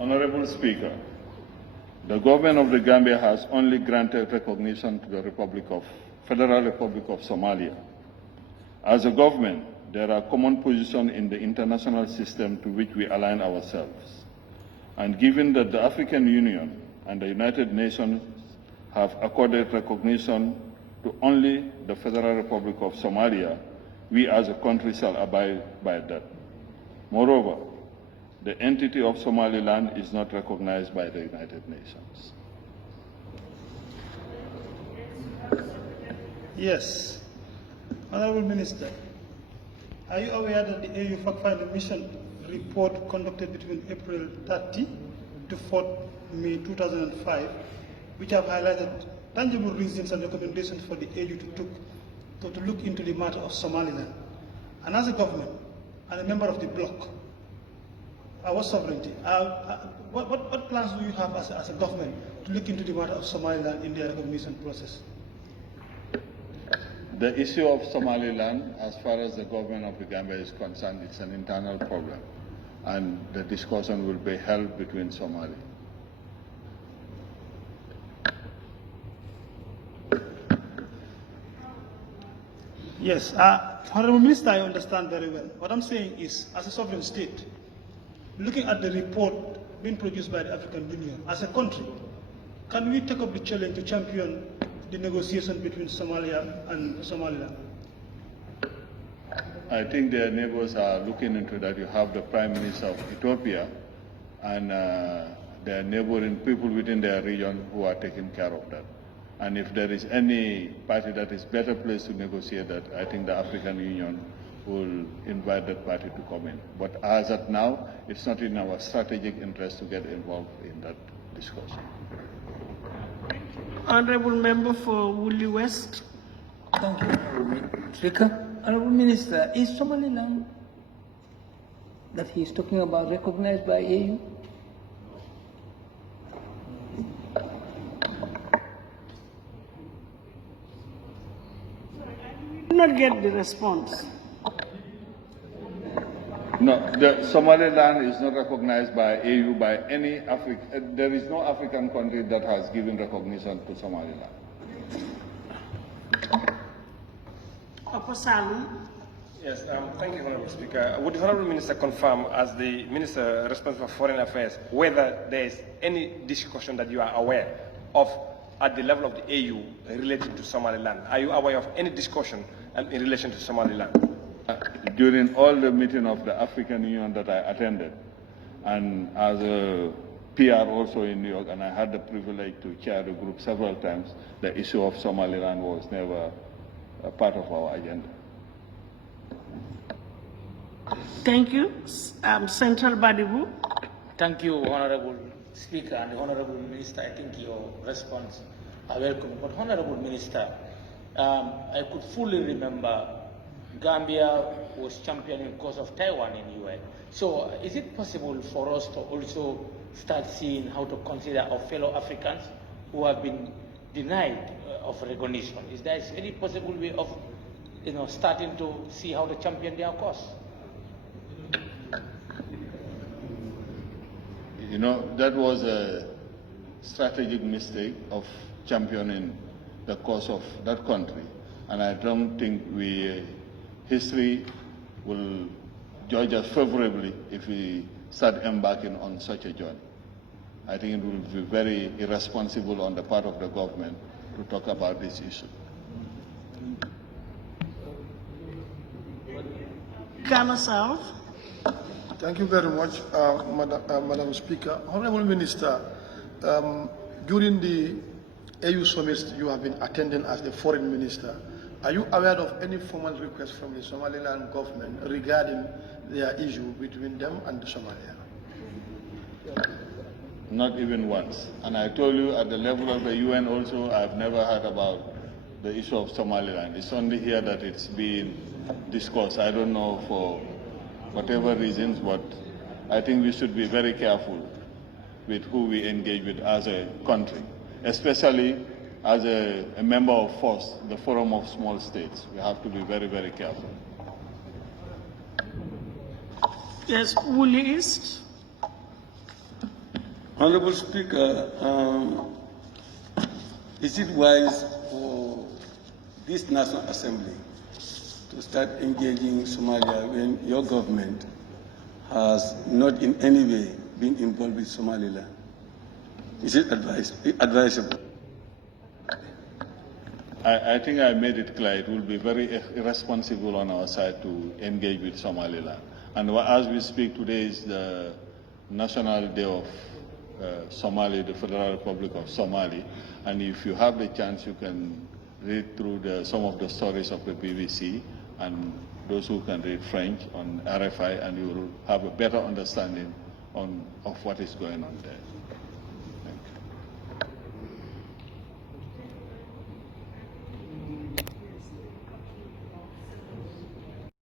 Honorable Speaker, the government of the Gambia has only granted recognition to the Federal Republic of Somalia. As a government, there are common positions in the international system to which we align ourselves. And given that the African Union and the United Nations have accorded recognition to only the Federal Republic of Somalia, we as a country shall abide by that. Moreover, the entity of Somaliland is not recognized by the United Nations. Yes. Honorable Minister, are you aware that the AU fact-finding mission report conducted between April 30 to 4 May 2005, which have highlighted tangible reasons and recommendations for the AU to look into the matter of Somaliland? And as a government and a member of the bloc, our sovereignty, what plans do you have as a government to look into the matter of Somaliland in the recognition process? The issue of Somaliland, as far as the government of the Gambia is concerned, it's an internal problem, and the discussion will be held between Somali. Yes, Honorable Minister, I understand very well. What I'm saying is, as a sovereign state, looking at the report being produced by the African Union, as a country, can we take up the challenge to champion the negotiation between Somalia and Somaliland? I think their neighbors are looking into that. You have the Prime Minister of Ethiopia and their neighboring people within their region who are taking care of that. And if there is any party that is better placed to negotiate that, I think the African Union will invite that party to come in. But as of now, it's not in our strategic interest to get involved in that discussion. Honorable Member for Woolly West. Thank you, Honorable Speaker. Honorable Minister, is Somaliland that he is talking about recognized by AU? I did not get the response. No, the Somaliland is not recognized by AU by any African. There is no African country that has given recognition to Somaliland. Yes, thank you, Honorable Speaker. Would the Honorable Minister confirm, as the Minister responsible for Foreign Affairs, whether there is any discussion that you are aware of at the level of the AU related to Somaliland? Are you aware of any discussion in relation to Somaliland? During all the meeting of the African Union that I attended, and as a PR also in New York, and I had the privilege to chair the group several times, the issue of Somaliland was never a part of our agenda. Thank you. Central Badibu. Thank you, Honorable Speaker and Honorable Minister. I think your response are welcome. But Honorable Minister, I could fully remember Gambia was championing cause of Taiwan in UN. So is it possible for us to also start seeing how to consider our fellow Africans who have been denied of recognition? Is there any possible way of starting to see how to champion their cause? That was a strategic mistake of championing the cause of that country. And I don't think history will judge us favorably if we start embarking on such a journey. I think it will be very irresponsible on the part of the government to talk about this issue. Ghana South. Thank you very much, Madam Speaker. Honorable Minister, during the AU summits you have been attending as the foreign minister, are you aware of any formal request from the Somaliland government regarding their issue between them and Somalia? Not even once. And I told you at the level of the UN also, I've never heard about the issue of Somaliland. It's only here that it's being discussed. I don't know for whatever reasons, but I think we should be very careful with who we engage with as a country, especially as a member of FOSS, the Forum of Small States. We have to be very, very careful. Yes, Woolly East. Honorable Speaker, is it wise for this National Assembly to start engaging Somalia when your government has not in any way been involved with Somaliland? Is it advisable? I think I made it clear it will be very irresponsible on our side to engage with Somaliland. And as we speak, today is the National Day of Somali, the Federal Republic of Somali. And if you have the chance, you can read through some of the stories of the BBC and those who can read French on RFI, and you will have a better understanding of what is going on there.